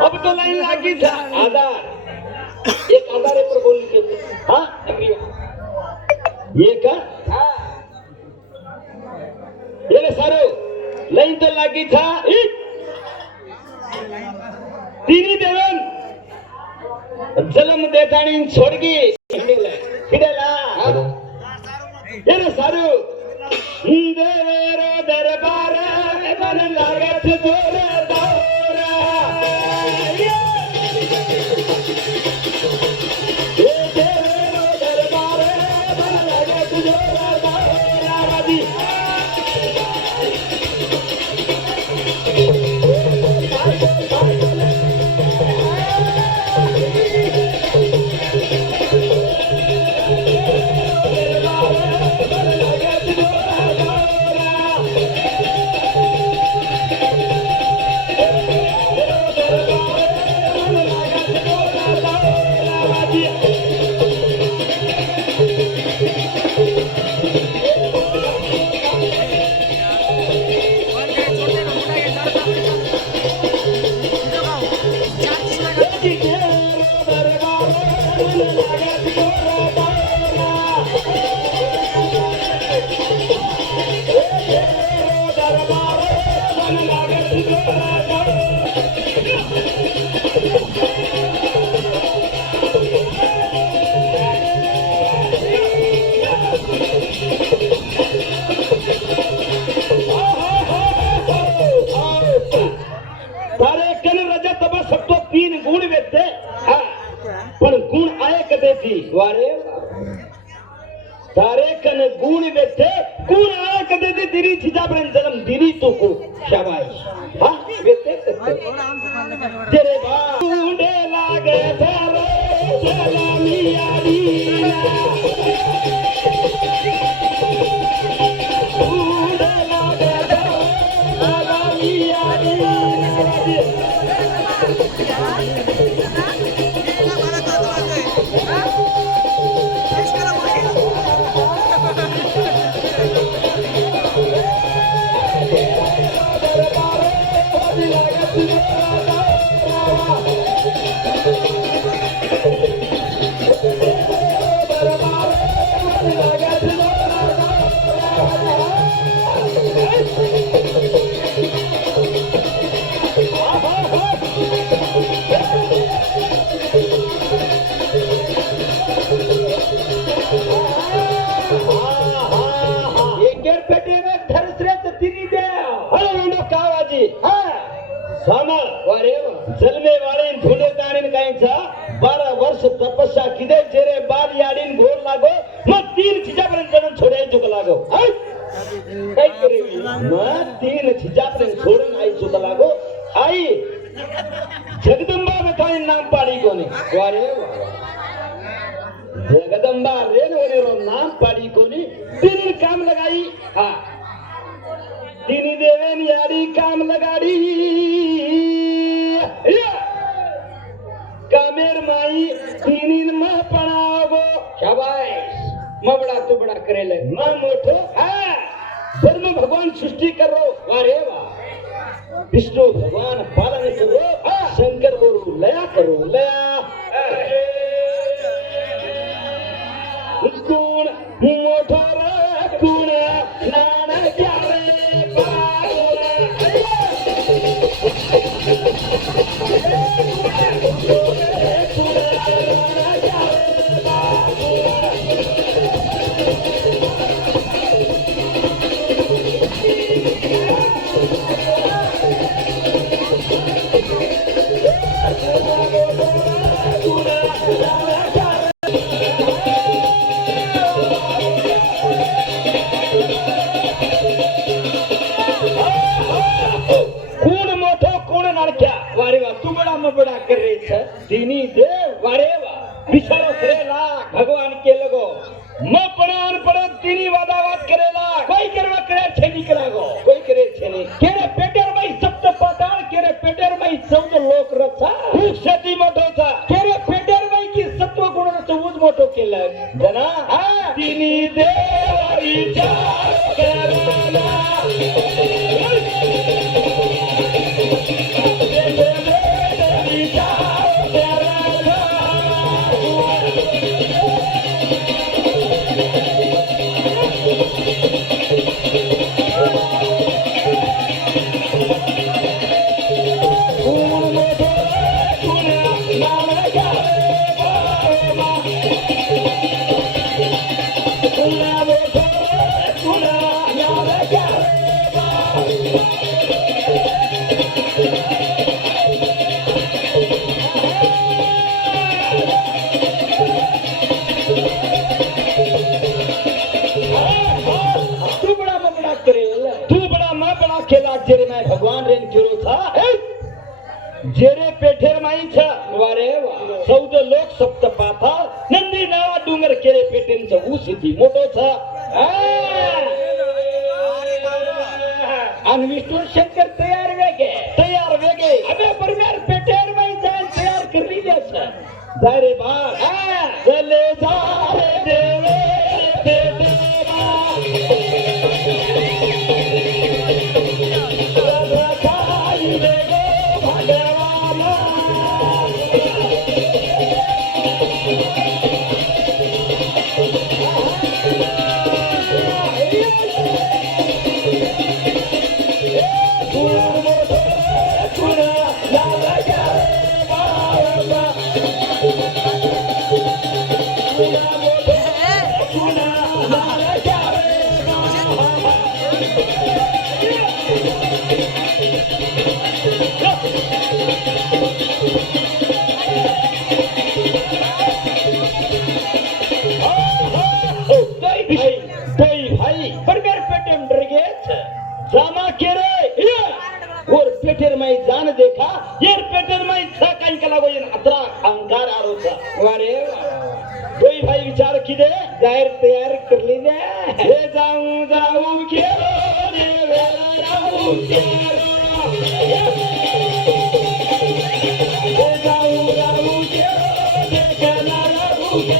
अब तो लाइन लागी था आधार एक आधार है पर बोल के हाँ ये का ये सारो लाइन तो लागी था तीनी देवन जलम देतानी छोड़गी हिडेला ये सारो देवेरो दरबार मन लागत जोरे तारे कन गुण बेटे गुण आया कदे दे तेरी छिजाबरन जन्म दिली तो को शाबाश हां बेटे तेरे ढूंढे लागे थारे सलामी यारी ढूंढे लागे सलामी यारी जलमे वाले ढूंढे ताणीन कायचा 12 वर्ष तपस्या किदे जेरे बाल याडीन घोर लागो मग 3 छिजापर्यंत जन्म छोडाय चुक लागो काय करे मग 3 छिजापर्यंत छोडून आई चुक लागो आई जगदंबा में काय नाम पाडी कोणी वारे जगदंबा रेणुवणी रो नाम पाडी कोणी 3 काम लगाई हां 3 देवेन याडी काम लगाडी कामेर माई तीनीन मा पणागो शाबाश मबड़ा तुबड़ा करेले मा मोठो हां धर्म भगवान सृष्टि करो वारे वाह विष्णु भगवान पालन करो शंकर गुरु लया करो लया गुण मोठो रे गुण नाना क्या रे वारे वा तू बडा म बडा कर रे छ तिनी देव वारे वा विचारो करेला भगवान के लगो म पणान पडत तिनी वादावाद करेला कोई करवा करे छे निकलागो कोई करे छे ने केरे पेटर माई सप्त पाताळ केरे पेटर माई 14 लोक रचा खूप सती मोठो था केरे पेटर माई की सत्व गुण चौद मोठो केला जना हा तिनी देव विचार करेला जेरे मैं भगवान रेन केरो था जेरे पेठेर माई छ वारे वा 14 लोक सप्त पाथा नंदी नावा डुंगर केरे पेटेन छ ऊ सिद्धी मोटो छ अन विष्णु शंकर तयार वेगे अबे परमेर पेठेर माई जान तयार कर ली दे छ जा रे बा चले जा रे देवे पेटेर माई जान देखा येर पेटेर माई छ काई कला गो इन अतरा अहंकार आरो छ वारे कोई भाई विचार की दे जाहिर तैयार कर ली दे हे जाऊं के रे राऊ के हे जाऊं के देखना राऊ के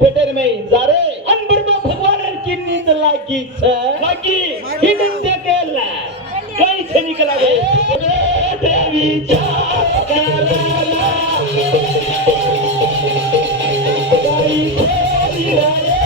पेटर में जा रे अनबड़बा भगवान की नींद लागी हिडन देखेला कहीं से निकला गए देवी चार कराला कोई तेरी राये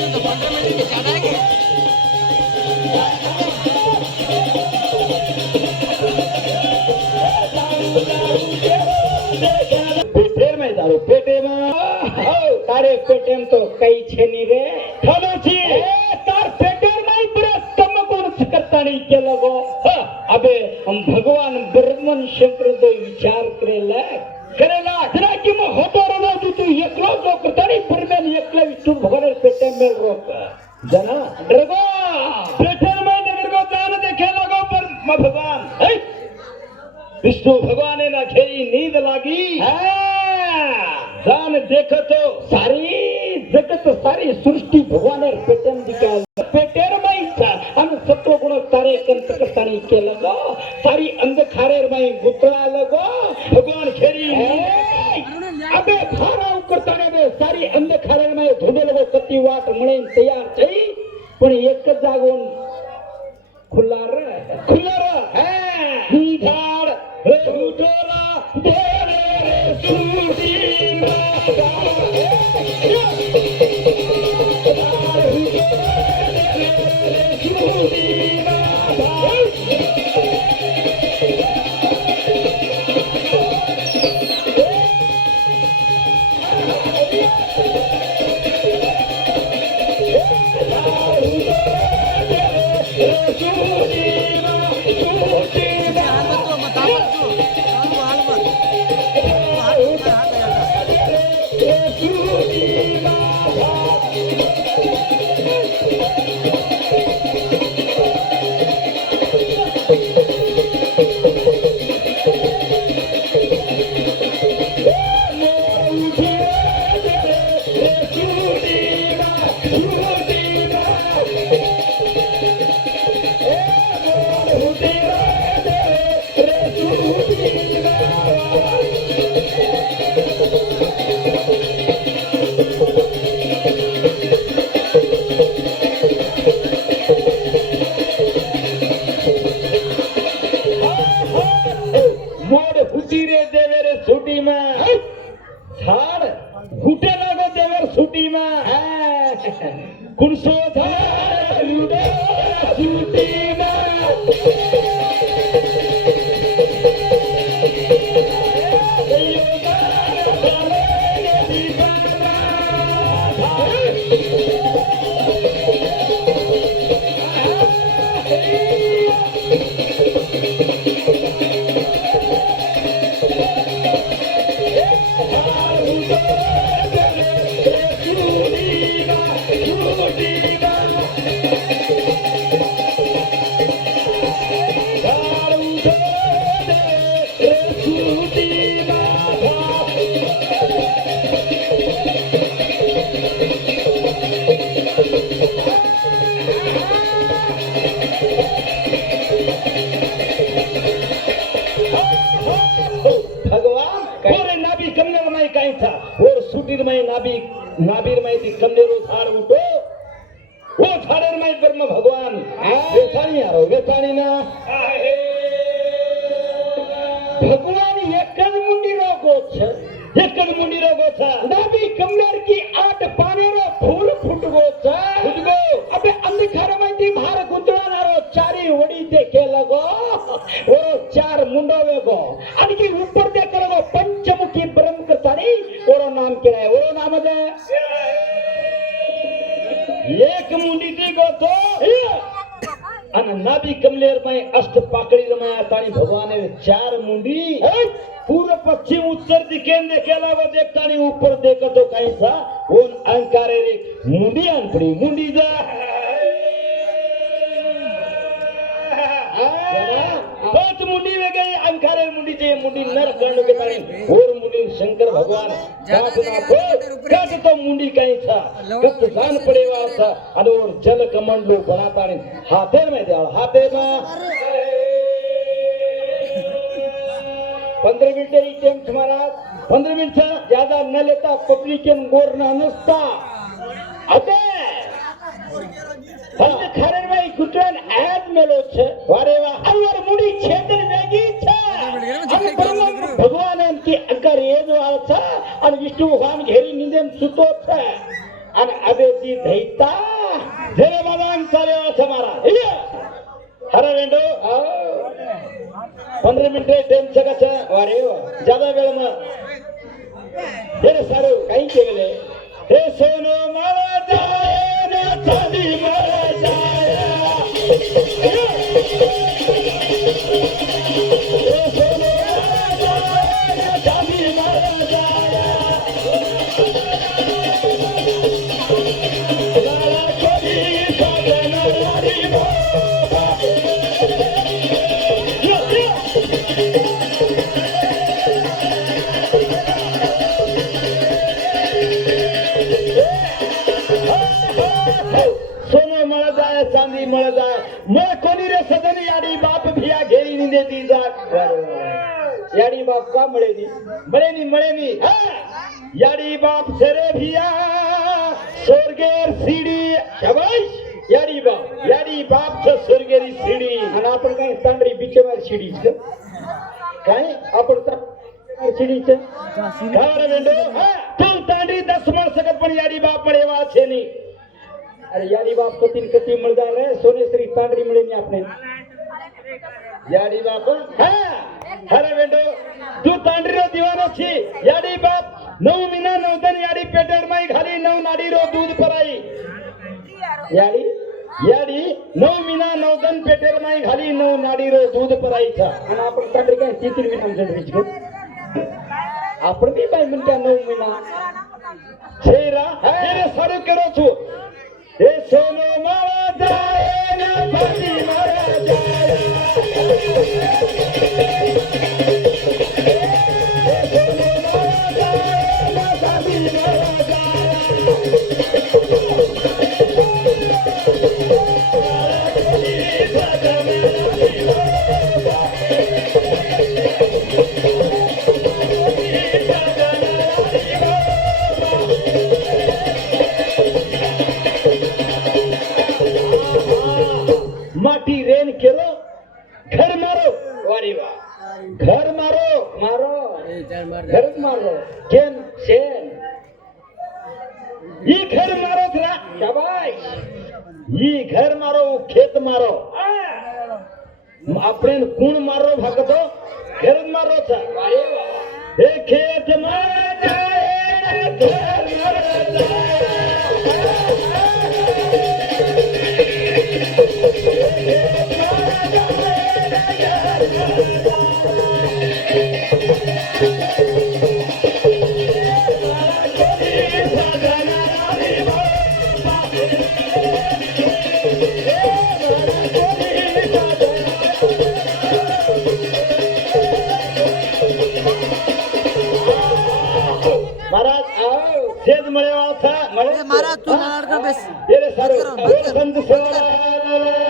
ये तो 15 मिनट के ज्यादा है पेटे में तारे पेटे में तो कई छेनी रे थानो छी तार पेटे में पूरा तम कोण करता नहीं के लगो अबे हम भगवान ब्रह्मन शंकर दो विचार करेला जरा कि म होतो रनो तू एकलो जो करतानी ब्रह्मन एकला विष्णु भगवान पेटे में रोक जना डरगो पेटे में नगर को जान देखे लगो पर म भगवान विष्णु भगवान ने खेई नींद लागी जान देखो तो सारी जगत सारी सृष्टि भगवान पेटन दिखाल पेटेर माई था हम सत्व गुण तारे कंतक तारी के लगो सारी अंधकारेर माई गुतरा लगो भगवान खेरी अबे खारा ऊपर तारे बे सारी अंधकारेर माई धुंडे लगो कती वाट मणे तैयार छई पण एक जागोन खुल्ला रे है झाड़ रे उठोरा देर मोड फुटी रे देवेरे सुटी में झाड़ फुटे लगो देवर सुटी में कुणसो झाड़ लुडे सुटी में नाबीर में कमलेरो झाड़ उठो वो झाड़ेर में ब्रह्म भगवान वेताणी आरो वेताणी ना भगवान एकज मुंडी रोगो छे नाबी कमलेर की 8 पानेरो फूल फुटगो छे फुटगो अबे अंधकार में ती भार गुंतळानारो चारी वडी देखे लगो वो 4 मुंडो वेगो आणखी ऊपर दे करो पंचमुखी ब्रह्म कथाणी ओरो नाम केलाय ओरो नाम दे एक मुंडी दी गो तो अन नाबी कमलेर में अष्ट पाकड़ी रमाया ताणी भगवान 4 मुंडी पूर्व पश्चिम उत्तर दिकेन देखेला वो देखतानी ऊपर देखो तो काही था ओन अहंकारे रे मुंडी आणपडी मुंडी जा पांच मुंडी वे गई अहंकारे मुंडी जे मुंडी नर कर्ण के ताणी और मुंडी शंकर भगवान काट तो मुंडी काही था कत दान पड़ेवा था और जल कमंडलो बनातानी हाथे में दे हाथे में 15 मिनट ही टाइम तुम्हारा 15 मिनट से ज्यादा न लेता पब्लिकन गोर न नसता अबे पंच खरेर में कुटन ऐड मेलो छे वारे वा अवर मुडी छेदर वेगी छे अने भगवान की अगर ये जो आल छे अने विष्णु भगवान घेरी निंदेम सुतो छे अने अबे दी धैता जेरे बालांग चाले हमारा हरे रेंडो 15 मिनिट टाइम सका वारे ज्यादा वेळ में हे सारू काही केले हे सोनो माला जाए ना चांदी माला जाए हे सोनो माला जाए ना चांदी माला जाए लाला कोडी साधन वारी सोनो मळ जाय चांदी मळ जाय मळ कोणी रे सदन याडी बाप भिया घेरी नी देती जात याडी बाप का मळेनी याडी बाप सेरे भिया स्वर्गेर सीडी शाबाश याडी बाप छ स्वर्गेरी सीडी आणि आपण काय तांडरी बिचेवार सीडी काय आपण सीडी छ गार वेंडो तू तांडरी 10 मळ सकत पण याडी बाप मळेवा छे नी अरे याडी बाप तो 3 कती मिल जाए रे सोने श्री तांडरी मिले नहीं आपने याडी बाप हाँ हरे बेटो तू तांडरी रो दीवानो छी याडी बाप 9 महीना 9 दिन याडी पेटेर माई खाली 9 नाडी रो दूध पराई याडी 9 महीना 9 दिन पेटेर माई खाली 9 नाडी रो दूध पराई था आणि आपण तांडरी काय 3 महीना आमच्या बीच आपण बी बाई म्हणता 9 महीना छेरा हे सारू करो छु हे सोनो माला जाए ना चांदी माला जाए हे सोनो माला जाए ना चांदी माला जाए घरच मारो केन शेन ई घर मारो थरा शाबाश ई घर मारो खेत मारो આપણે કુણ મારો ભગતો ઘર મારો છે એ ખેત મારા ઘર महाराज आओ सेज मळे वाथा मळे महाराज तू नारळ बेस तेरे सारो संत सेवा